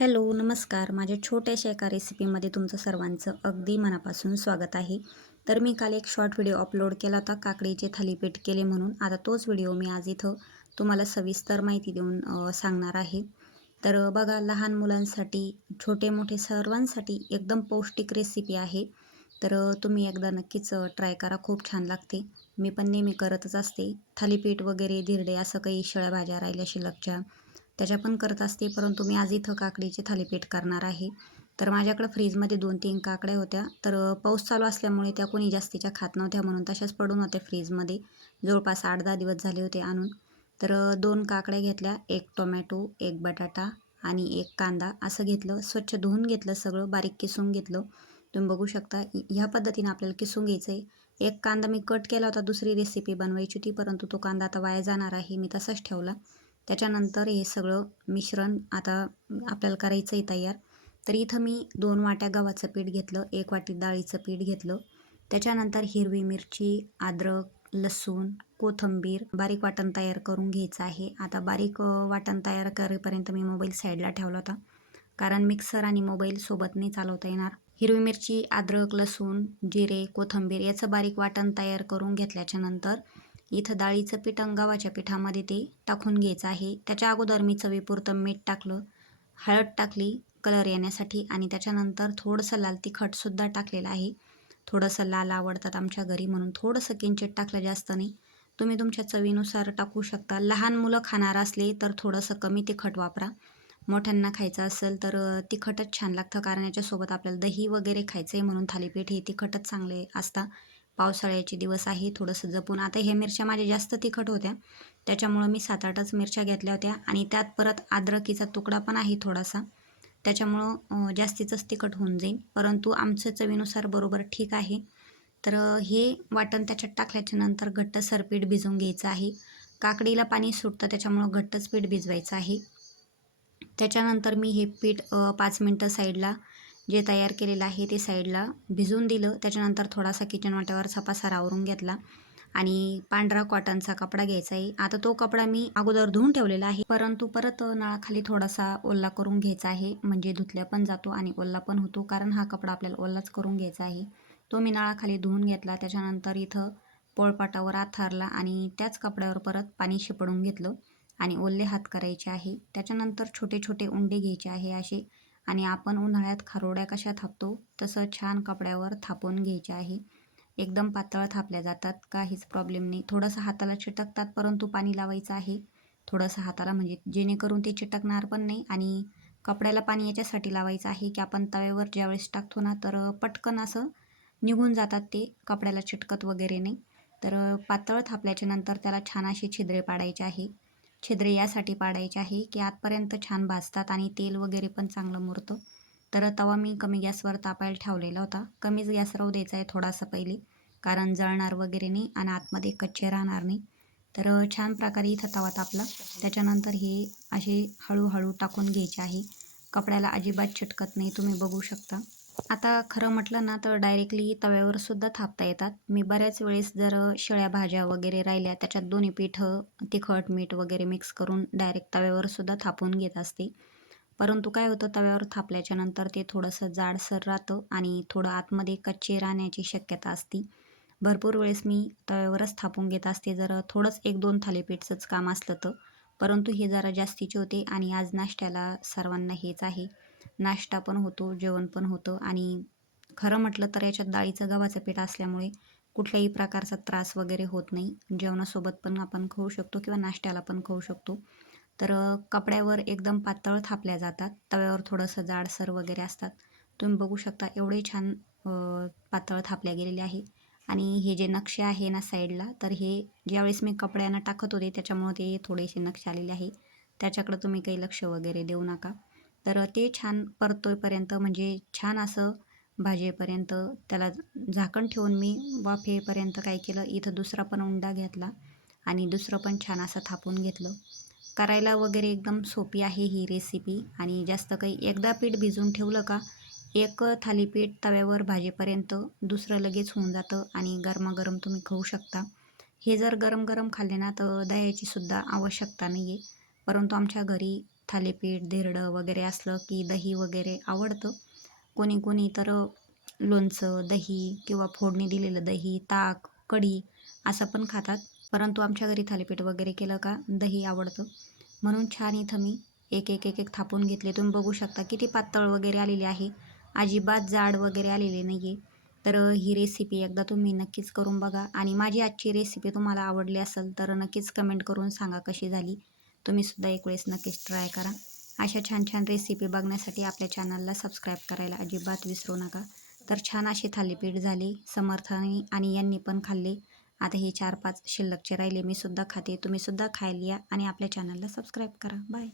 Hello नमस्कार. माझ्या छोट्याशा एका रेसिपीमध्ये तुमचं सर्वांचं अगदी मनापासून स्वागत आहे. तर मी काल एक शॉर्ट व्हिडिओ अपलोड केला होता काकडीचे थालीपीठ केले म्हणून. आता तोच व्हिडिओ मी आज इथं तुम्हाला सविस्तर माहिती देऊन सांगणार आहे. तर बघा लहान मुलांसाठी छोटे मोठे सर्वांसाठी एकदम पौष्टिक रेसिपी आहे. तर तुम्ही एकदा नक्कीच ट्राय करा. खूप छान लागते. मी पण नेहमी करतच असते. थालीपीठ वगैरे धिरडे असं काही शेळ्या भाज्या राहिल्या शिल्लकच्या त्याच्या पण करत असते परंतु मी आज इथं काकडीचे थालीपीठ करणार आहे. तर माझ्याकडं फ्रीजमध्ये दोन तीन काकड्या होत्या. तर पाऊस चालू असल्यामुळे त्या कोणी जास्तीच्या खात नव्हत्या म्हणून तशाच पडून होत्या फ्रीजमध्ये. जवळपास आठ दहा दिवस झाले होते आणून. तर दोन काकड्या घेतल्या एक टोमॅटो एक बटाटा आणि एक कांदा. असं घेतलं स्वच्छ धुवून घेतलं सगळं बारीक किसून घेतलं. तुम्ही बघू शकता ह्या पद्धतीनं आपल्याला किसून घ्यायचं आहे एक कांदा मी कट केला होता दुसरी रेसिपी बनवायची होती परंतु तो कांदा आता वाया जाणार आहे. मी तसाच ठेवला. त्याच्यानंतर हे सगळं मिश्रण आता आपल्याला करायचं आहे तयार. तर इथं मी दोन वाट्या गव्हाचं पीठ घेतलं एक वाटी डाळीचं पीठ घेतलं. त्याच्यानंतर हिरवी मिरची अद्रक लसूण कोथिंबीर बारीक वाटण तयार करून घ्यायचं आहे. आता बारीक वाटण तयार करेपर्यंत मी मोबाईल साईडला ठेवला होता. कारण मिक्सर आणि मोबाईल सोबत नाही चालवता येणार. हिरवी मिरची अद्रक लसूण जिरे कोथिंबीर याचं बारीक वाटण तयार करून घेतल्याच्या नंतर इथं डाळीचं पीठ अंगावाच्या गव्हाच्या पिठामध्ये ते टाकून घ्यायचं आहे. त्याच्या अगोदर मी चवीपुरतं मीठ टाकलं हळद टाकली कलर येण्यासाठी आणि त्याच्यानंतर थोडंसं लाल तिखटसुद्धा टाकलेलं आहे. थोडंसं लाल आवडतात आमच्या घरी म्हणून थोडंसं किंचित टाकलं जास्त नाही. तुम्ही तुमच्या चवीनुसार टाकू शकता. लहान मुलं खाणार असले तर थोडंसं कमी तिखट वापरा. मोठ्यांना खायचं असेल तर तिखटच छान लागतं कारण याच्यासोबत आपल्याला दही वगैरे खायचं आहे म्हणून थालीपीठ हे तिखटच चांगले असतं. पावसाळ्याचे दिवस आहे थोडंसं जपून. आता ह्या मिरच्या माझ्या जास्त तिखट होत्या. त्याच्यामुळं मी सात आठच मिरच्या घेतल्या होत्या. आणि त्यात परत अद्रकीचा तुकडा पण आहे थोडासा. त्याच्यामुळं जास्तीचंच तिखट होऊन जाईल परंतु आमचं चवीनुसार बरोबर ठीक आहे. तर हे वाटण त्याच्यात टाकल्याच्या नंतर घट्ट सरपीठ भिजवून घ्यायचं आहे. काकडीला पाणी सुटतं त्याच्यामुळं घट्टच पीठ भिजवायचं आहे. त्याच्यानंतर मी हे पीठ पाच मिनटं साईडला जे तयार केलेलं आहे ते साईडला भिजवून दिलं. त्याच्यानंतर थोडासा किचन वाट्यावर पसारा आवरून घेतला आणि पांढरा कॉटनचा कपडा घ्यायचा आहे. आता तो कपडा मी अगोदर धुवून ठेवलेला आहे. परंतु परत नळाखाली थोडासा ओल्ला करून घ्यायचा आहे. म्हणजे धुतल्या पण जातो आणि ओल्ला पण होतो कारण हा कपडा आपल्याला ओल्लाच करून घ्यायचा आहे. तो मी नळाखाली धुवून घेतला. त्याच्यानंतर इथं पोळपाटावर आथारला आणि त्याच कपड्यावर परत पाणी शिपडून घेतलं आणि ओल्ले हात करायचे आहे. त्याच्यानंतर छोटे छोटे उंडे घ्यायचे आहे असे. आणि आपण उन्हाळ्यात खारोड्या कशा थापतो तसं छान कपड्यावर थापून घ्यायचे आहे. एकदम पातळ थापल्या जातात काहीच प्रॉब्लेम नाही. थोडंसं हाताला चिटकतात परंतु पाणी लावायचं आहे. थोडंसं हाताला म्हणजे जेणेकरून ते चिटकणार पण नाही आणि कपड्याला पाणी याच्यासाठी लावायचं आहे की आपण तव्यावर ज्यावेळेस टाकतो ना तर पटकन असं निघून जातात ते कपड्याला चिटकत वगैरे नाही. तर पातळ थापल्याच्या नंतर त्याला छान असे छिद्रे पाडायचे आहे. छिद्रे यासाठी पाडायचे आहे की आतपर्यंत छान भाजतात आणि तेल वगैरे पण चांगलं मुरतं. तर तवा मी कमी गॅसवर तापायला ठेवलेला होता. कमीच गॅस राहू द्यायचा आहे थोडासा पहिले कारण जळणार वगैरे नाही आणि आतमध्ये कच्चे राहणार नाही. तर छान प्रकारे इथं तवा तापला. त्याच्यानंतर हे असे हळूहळू टाकून घ्यायचे आहे. कपड्याला अजिबात चिटकत नाही तुम्ही बघू शकता. आता खरं म्हटलं ना तर डायरेक्टली तव्यावर सुद्धा थापता येतात. मी बऱ्याच वेळेस जर शेळ्या भाज्या वगैरे राहिल्या त्याच्यात दोन्ही पिठं तिखट मीठ वगैरे मिक्स करून डायरेक्ट तव्यावर सुद्धा थापून घेत असते. परंतु काय होतं तव्यावर थापल्याच्या नंतर ते थोडंसं जाडसर राहतं आणि थोडं आतमध्ये कच्चे राहण्याची शक्यता असते. भरपूर वेळेस मी तव्यावरच थापून घेत असते. जर थोडंच एक दोन थालीपीठचंच काम असलं तर. परंतु हे जरा जास्तीचे होते आणि आज नाश्त्याला सर्वांना हेच आहे. नाश्ता पण होतो जेवण पण होतं. आणि खरं म्हटलं तर याच्यात डाळीचं गव्हाचं पीठ असल्यामुळे कुठल्याही प्रकारचा त्रास वगैरे होत नाही. जेवणासोबत पण आपण खाऊ शकतो किंवा नाश्त्याला पण खाऊ शकतो. तर कपड्यावर एकदम पातळ थापल्या जातात. तव्यावर थोडंसं जाडसर वगैरे असतात. तुम्ही बघू शकता एवढे छान पातळ थापल्या गेलेले आहे. आणि हे जे नक्षे आहे ना साईडला तर हे ज्यावेळेस मी कपड्यांना टाकत होते त्याच्यामुळे ते थोडेसे नक्षे आलेले आहे. त्याच्याकडं तुम्ही काही लक्ष वगैरे देऊ नका. तर ते छान परतोपर्यंत म्हणजे छान असं भाजेपर्यंत त्याला झाकण ठेवून मी वाफेपर्यंत काय केलं इथं दुसरा पण उंडा घेतला आणि दुसरं पण छान असं थापून घेतलं. करायला वगैरे एकदम सोपी आहे ही रेसिपी आणि जास्त काही एकदा पीठ भिजवून ठेवलं का एक थालीपीठ तव्यावर भाजेपर्यंत दुसरं लगेच होऊन जातं आणि गरमागरम तुम्ही खाऊ शकता. हे जर गरम गरम खाल्ले ना तर दह्याचीसुद्धा आवश्यकता नाही आहे परंतु आमच्या घरी थालीपीठ धिरडं वगैरे असलं की दही वगैरे आवडतं. कोणी कोणी तर लोणचं दही किंवा फोडणी दिलेलं दही ताक कढी असं पण खातात. परंतु आमच्या घरी थालीपीठ वगैरे केलं का दही आवडतं. म्हणून छान इथं मी एक एक एक एक थापून घेतले. तुम्ही बघू शकता किती पातळ वगैरे आलेली आहे. अजिबात जाड वगैरे आलेली नाही आहे तर ही रेसिपी एकदा तुम्ही नक्कीच करून बघा. आणि माझी आजची रेसिपी तुम्हाला आवडली असेल तर नक्कीच कमेंट करून सांगा कशी झाली. तुम्ही सुद्धा एक वेळेस नक्कीच ट्राय करा. अशा छान छान रेसिपी बघण्यासाठी आपल्या चॅनलला सबस्क्राईब करायला अजिबात विसरू नका. तर छान अशी थालीपीठ झाली समर्थाने आणि यांनी पण खाल्ले. आता हे चार पाच शिल्लकचे राहिले मी सुद्धा खाते. तुम्हीसुद्धा खायला या आणि आपल्या चॅनलला सबस्क्राईब करा. बाय